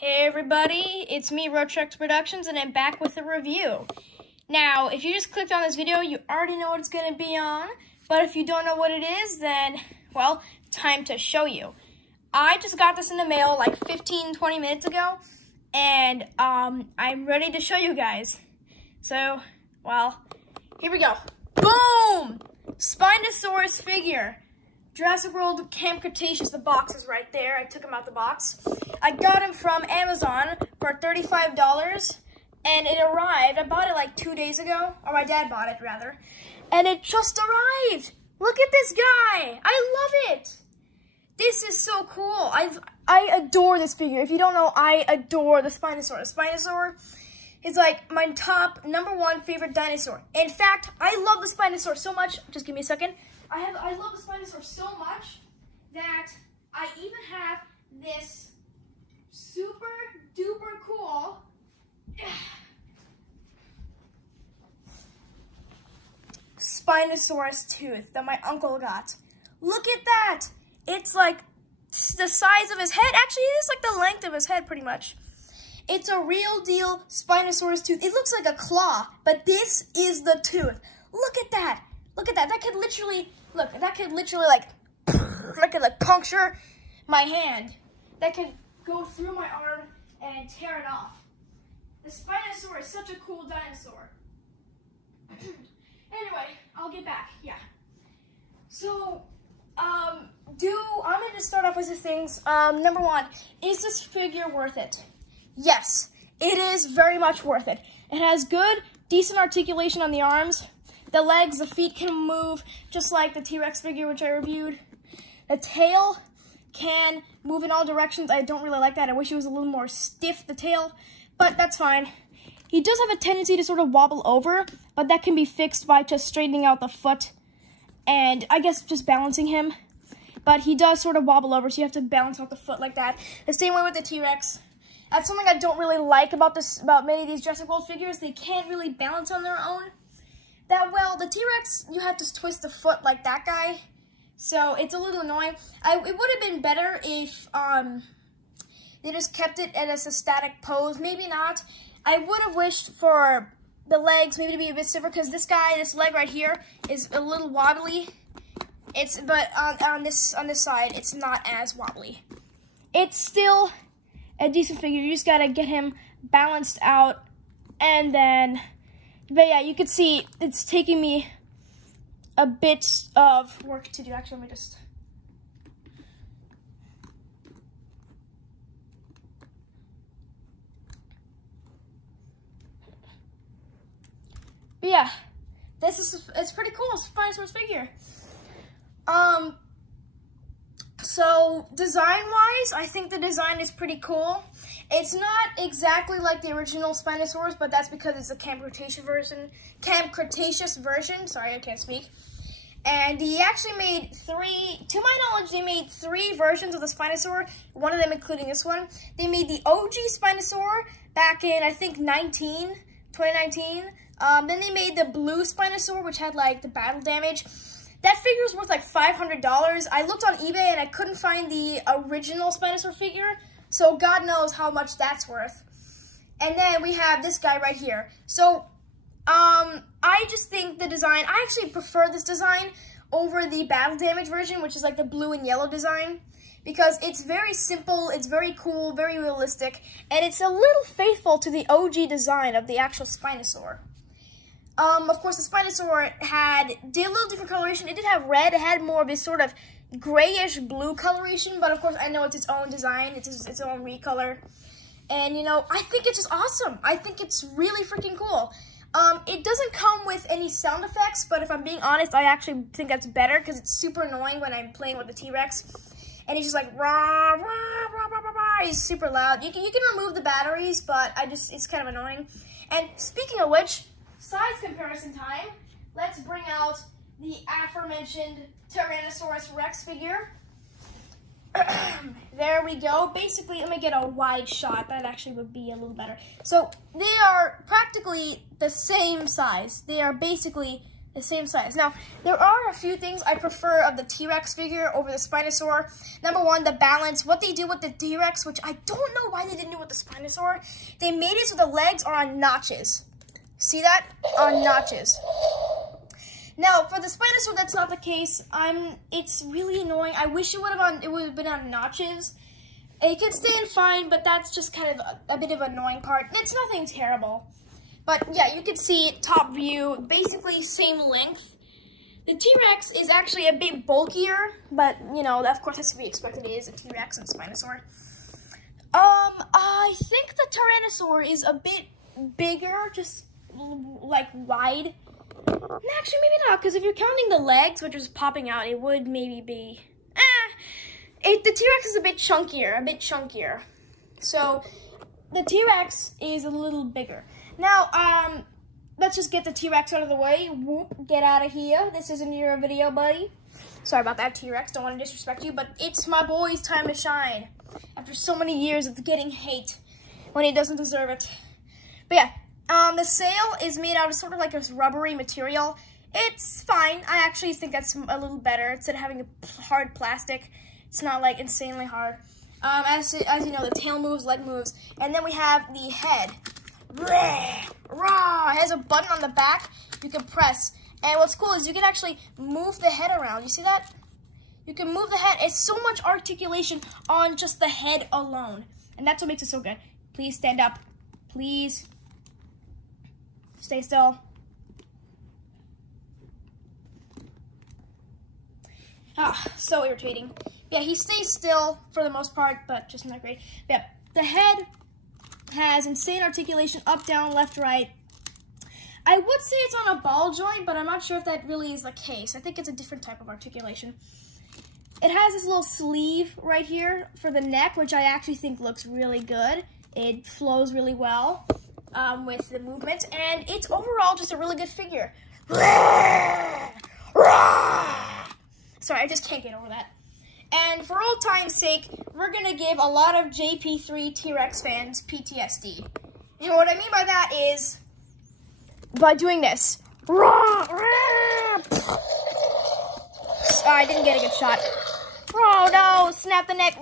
Hey everybody, it's me, Roadtrex Productions, and I'm back with a review. Now, if you just clicked on this video, you already know what it's going to be on, but if you don't know what it is, then, well, time to show you. I just got this in the mail like 15-20 minutes ago, and I'm ready to show you guys. So, well, here we go. Boom! Spinosaurus figure. Jurassic World Camp Cretaceous, the box is right there. I took him out the box. I got him from Amazon for $35, and it arrived. I bought it like 2 days ago, or my dad bought it rather, and it just arrived. Look at this guy. I love it. This is so cool. I adore this figure. If you don't know, I adore the Spinosaurus. Spinosaur is like my top #1 favorite dinosaur. In fact, I love the Spinosaur so much. Just give me a second. I love the Spinosaur so much that I even have this super duper cool Spinosaurus tooth that my uncle got. Look at that. It's like the size of his head. Actually, it is like the length of his head pretty much. It's a real deal Spinosaurus tooth. It looks like a claw, but this is the tooth. Look at that. Look at that. That could literally, look, that could literally like puncture my hand. That could go through my arm and tear it off. The Spinosaurus is such a cool dinosaur. Anyway, I'll get back. Yeah. So, I'm going to start off with the things. #1, is this figure worth it? Yes, it is very much worth it. It has good, decent articulation on the arms. The legs, the feet can move, just like the T-Rex figure, which I reviewed. The tail can move in all directions. I don't really like that. I wish it was a little more stiff, the tail, but that's fine. He does have a tendency to sort of wobble over, but that can be fixed by just straightening out the foot and I guess just balancing him. But he does sort of wobble over, so you have to balance out the foot like that. The same way with the T-Rex. That's something I don't really like about many of these Jurassic World figures. They can't really balance on their own that well. The T-Rex, you have to twist the foot like that guy, so it's a little annoying. It would have been better if they just kept it as a static pose. Maybe not. I would have wished for the legs maybe to be a bit stiffer, because this leg right here is a little wobbly. But on this side, it's not as wobbly. It's still a decent figure. You just gotta get him balanced out, and then. But yeah, you can see it's taking me a bit of work to do. Actually, let me just... But yeah, it's pretty cool. Spinosaurus figure. So design-wise, I think the design is pretty cool. It's not exactly like the original Spinosaurus, but that's because it's a Camp Cretaceous version. Sorry, I can't speak. And he actually made to my knowledge, they made 3 versions of the Spinosaur, one of them including this one. They made the OG Spinosaur back in, I think, 2019. Then they made the blue Spinosaur, which had like the battle damage. That figure was worth like $500. I looked on eBay and I couldn't find the original Spinosaur figure, so God knows how much that's worth. And then we have this guy right here. So, I just think the design, I actually prefer this design over the battle damage version, which is like the blue and yellow design, because it's very simple, it's very cool, very realistic, and it's a little faithful to the OG design of the actual Spinosaur. Of course, the Spinosaur did a little different coloration. It did have red. It had more of this sort of grayish blue coloration, but of course, I know it's its own design. It's its own recolor. And, you know, I think it's just awesome. I think it's really freaking cool. It doesn't come with any sound effects, but if I'm being honest, I actually think that's better, because it's super annoying when I'm playing with the T-Rex. And he's just like, rah, rah, rah, rah, rah, rah. He's super loud. You can remove the batteries, but it's kind of annoying. And speaking of which, size comparison time. Let's bring out the aforementioned Tyrannosaurus Rex figure. There we go. Basically, let me get a wide shot. That actually would be a little better. So they are practically the same size. They are basically the same size. Now, there are a few things I prefer of the T-Rex figure over the Spinosaur. Number one, the balance. What they do with the T-Rex, which I don't know why they didn't do with the Spinosaur, they made it so the legs are on notches. See that? On notches. Now, for the Spinosaur, that's not the case. It's really annoying. I wish it would have been on notches. It can stand fine, but that's just kind of a bit of an annoying part. It's nothing terrible. But yeah, you can see top view, basically same length. The T-Rex is actually a bit bulkier, but you know, of course that's to be expected. It is a T-Rex and Spinosaur. I think the Tyrannosaur is a bit bigger, just like wide. Actually, maybe not, because if you're counting the legs, which is popping out, it would maybe be, the T-Rex is a bit chunkier. So the T-Rex is a little bigger. Now, let's just get the T-Rex out of the way. Whoop, get out of here. This isn't your video, buddy. Sorry about that, T-Rex. Don't want to disrespect you, but it's my boy's time to shine. After so many years of getting hate when he doesn't deserve it. But yeah, the sail is made out of sort of like a rubbery material. It's fine. I actually think that's a little better. Instead of having a hard plastic, it's not like insanely hard. As you know, the tail moves, leg moves, and then we have the head. Rah! It has a button on the back you can press. And what's cool is you can actually move the head around. You see that? You can move the head. It's so much articulation on just the head alone. And that's what makes it so good. Please stand up. Please. Stay still. So irritating. Yeah, he stays still for the most part, but just not great. Yeah, the head has insane articulation, up, down, left, right. I would say it's on a ball joint, but I'm not sure if that really is the case. I think it's a different type of articulation. It has this little sleeve right here for the neck, which I actually think looks really good. It flows really well with the movement, and it's overall just a really good figure. Sorry, I just can't get over that. And for old time's sake, we're going to give a lot of JP3 T-Rex fans PTSD. And what I mean by that is by doing this. I didn't get a good shot. Oh no, snap the neck.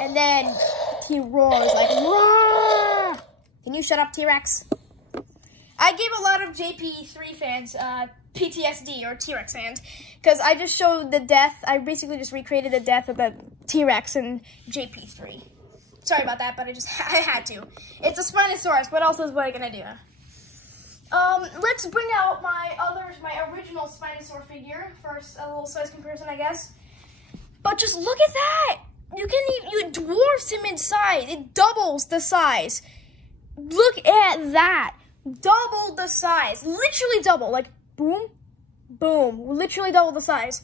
And then he roars like, Rah! Can you shut up, T-Rex? I gave a lot of JP3 fans PTSD, or T-Rex fans, because I just showed the death. I basically just recreated the death of the T-Rex in JP3. Sorry about that, but I had to. It's a Spinosaurus. What else was I gonna do? Let's bring out my original Spinosaur figure. First, a little size comparison, I guess. But just look at that! You dwarfs him in size. It doubles the size. Look at that. Double the size. Literally double. Like, boom, boom. Literally double the size.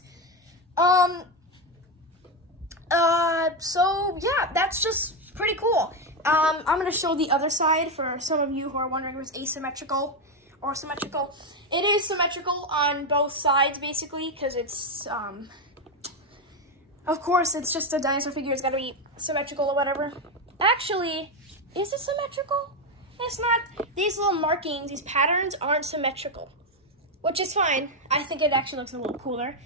So, yeah, that's just pretty cool. I'm going to show the other side for some of you who are wondering if it's asymmetrical or symmetrical. It is symmetrical on both sides, basically, because it's, of course, it's just a dinosaur figure. It's got to be symmetrical or whatever. Actually, is it symmetrical? It's not. These little markings, these patterns aren't symmetrical, which is fine. I think it actually looks a little cooler.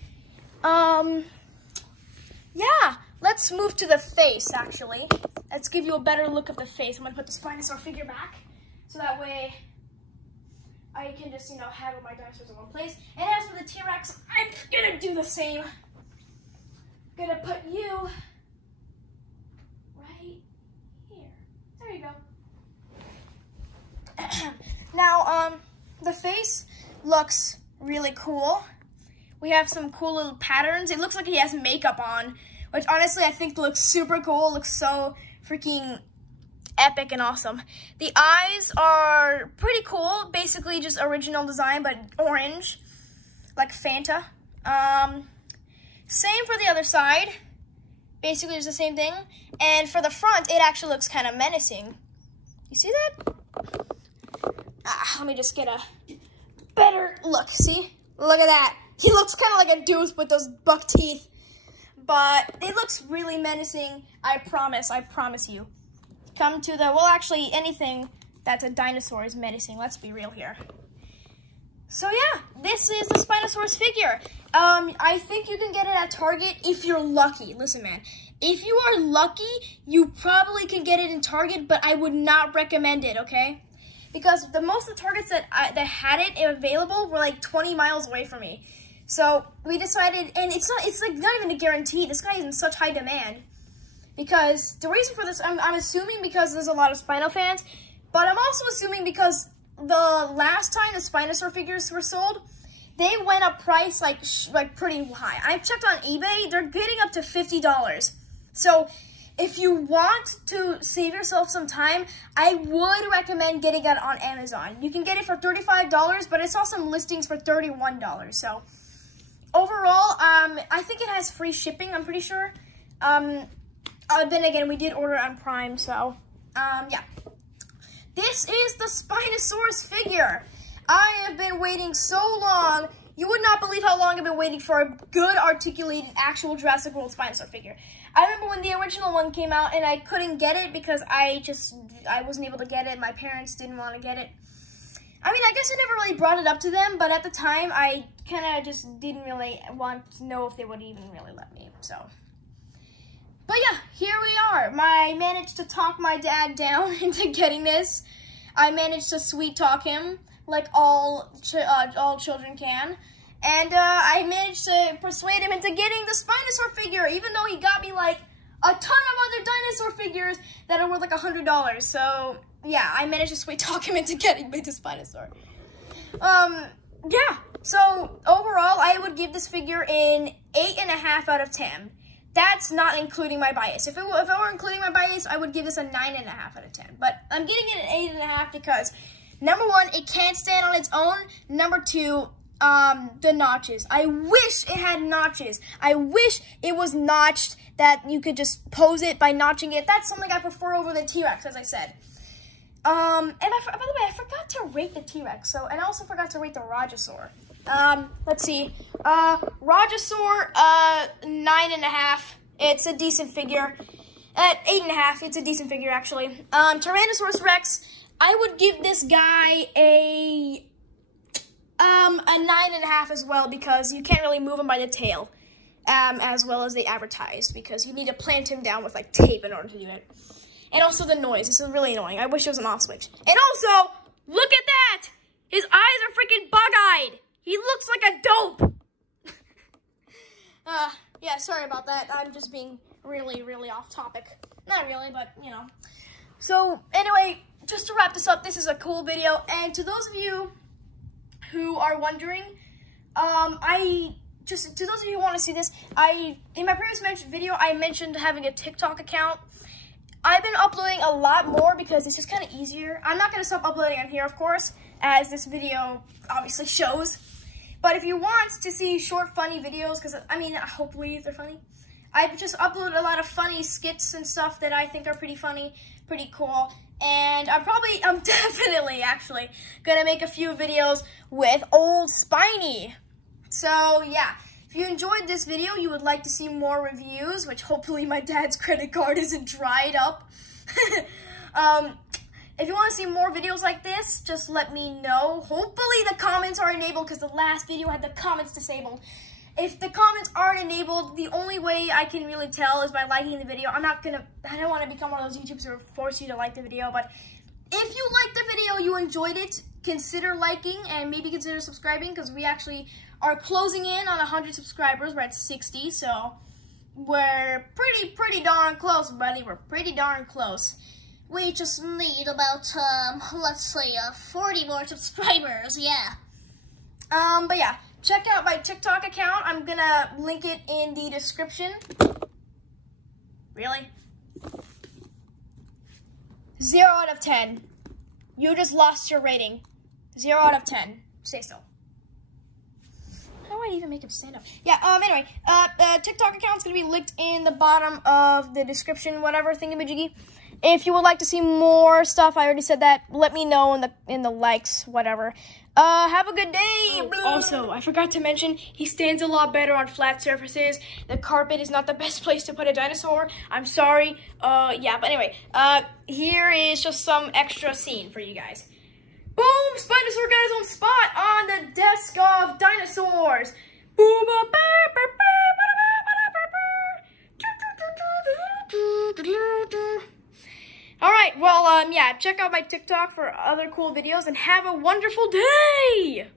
Yeah, let's move to the face, actually. Let's give you a better look of the face. I'm going to put the Spinosaur figure back, so that way I can just, have my dinosaurs in one place. And as for the T-Rex, I'm going to do the same. I'm going to put you right here. There you go. Now, the face looks really cool. We have some cool little patterns. It looks like he has makeup on, which honestly I think looks super cool. It looks so freaking epic and awesome. The eyes are pretty cool. Basically just original design, but orange, like Fanta. Same for the other side. Basically just the same thing. And for the front, it actually looks kind of menacing. You see that? Let me just get a better look. See? Look at that. He looks kind of like a deuce with those buck teeth. But it looks really menacing. I promise you. Come to the, well, actually, anything that a dinosaur is menacing. Let's be real here. So yeah, this is the Spinosaurus figure. I think you can get it at Target if you're lucky. Listen, man, if you are lucky, you probably can get it in Target, but I would not recommend it, okay? Because most of the Targets that had it available were like 20 miles away from me. So we decided, and it's like not even a guarantee. This guy is in such high demand. Because the reason for this, I'm assuming because there's a lot of Spino fans, but I'm also assuming because the last time the Spinosaur figures were sold, they went up price like pretty high. I checked on eBay, they're getting up to $50. So if you want to save yourself some time, I would recommend getting it on Amazon. You can get it for $35, but I saw some listings for $31. So overall, I think it has free shipping, I'm pretty sure. Then again, we did order on Prime, so yeah. This is the Spinosaurus figure. I have been waiting so long. You would not believe how long I've been waiting for a good articulated actual Jurassic World Spinosaur figure. I remember when the original one came out and I couldn't get it because I wasn't able to get it. My parents didn't want to get it. I mean, I guess I never really brought it up to them, but at the time I kind of just didn't really want to know if they would even really let me, so. But yeah, here we are. I managed to talk my dad down into getting this. I managed to sweet talk him like all children can. And I managed to persuade him into getting the Spinosaur figure, even though he got me like a ton of other dinosaur figures that are worth like $100. So yeah, I managed to sweet talk him into getting me the Spinosaur. Yeah, so overall, I would give this figure an 8.5 out of 10. That's not including my bias. If it were including my bias, I would give this a 9.5 out of 10. But I'm giving it an 8.5 because, number one, it can't stand on its own. Number two, the notches. I wish it had notches. I wish it was notched, that you could just pose it by notching it. That's something I prefer over the T-Rex, as I said. And by the way, I forgot to rate the T-Rex. And I also forgot to rate the Rajasaur. Let's see. Rajasaur, 9.5. It's a decent figure. At 8.5, it's a decent figure, actually. Tyrannosaurus Rex, I would give this guy a 9.5 as well, because you can't really move him by the tail, as well as they advertised, because you need to plant him down with, like, tape in order to do it. And also the noise. This is really annoying. I wish it was an off switch. And also, look at that! His eyes are freaking bug-eyed! He looks like a dope! Yeah, sorry about that. I'm just being really, really off topic. Not really, but, you know. So, anyway, just to wrap this up, this is a cool video. And to those of you who are wondering, to those of you who want to see this, in my previous video, I mentioned having a TikTok account. I've been uploading a lot more because it's just kind of easier. I'm not going to stop uploading on here, of course, as this video obviously shows. But if you want to see short, funny videos, because, I mean, hopefully they're funny, I just upload a lot of funny skits and stuff that I think are pretty funny, pretty cool. And I'm definitely, actually, going to make a few videos with old Spiny. So, yeah. If you enjoyed this video, you would like to see more reviews, which hopefully my dad's credit card isn't dried up. If you want to see more videos like this, just let me know. Hopefully the comments are enabled, because the last video had the comments disabled. If the comments aren't enabled, the only way I can really tell is by liking the video. I don't want to become one of those YouTubers who force you to like the video, but if you liked the video, you enjoyed it, consider liking and maybe consider subscribing, because we actually are closing in on 100 subscribers. We're at 60, so we're pretty darn close, buddy. We're pretty darn close. We just need about, let's say, 40 more subscribers, yeah. But yeah, check out my TikTok account. I'm gonna link it in the description. Really? 0 out of 10. You just lost your rating. 0 out of 10. Say so. I even make him stand up? Yeah, anyway, TikTok account's gonna be linked in the bottom of the description, whatever, thingamajiggy. If you would like to see more stuff, I already said that. Let me know in the likes, whatever. Have a good day. Also, I forgot to mention, he stands a lot better on flat surfaces. The carpet is not the best place to put a dinosaur. I'm sorry. Yeah, but anyway, here is just some extra scene for you guys. Boom! Spinosaur guys on spot on the desk of dinosaurs. Boom! Alright, well, yeah, check out my TikTok for other cool videos and have a wonderful day!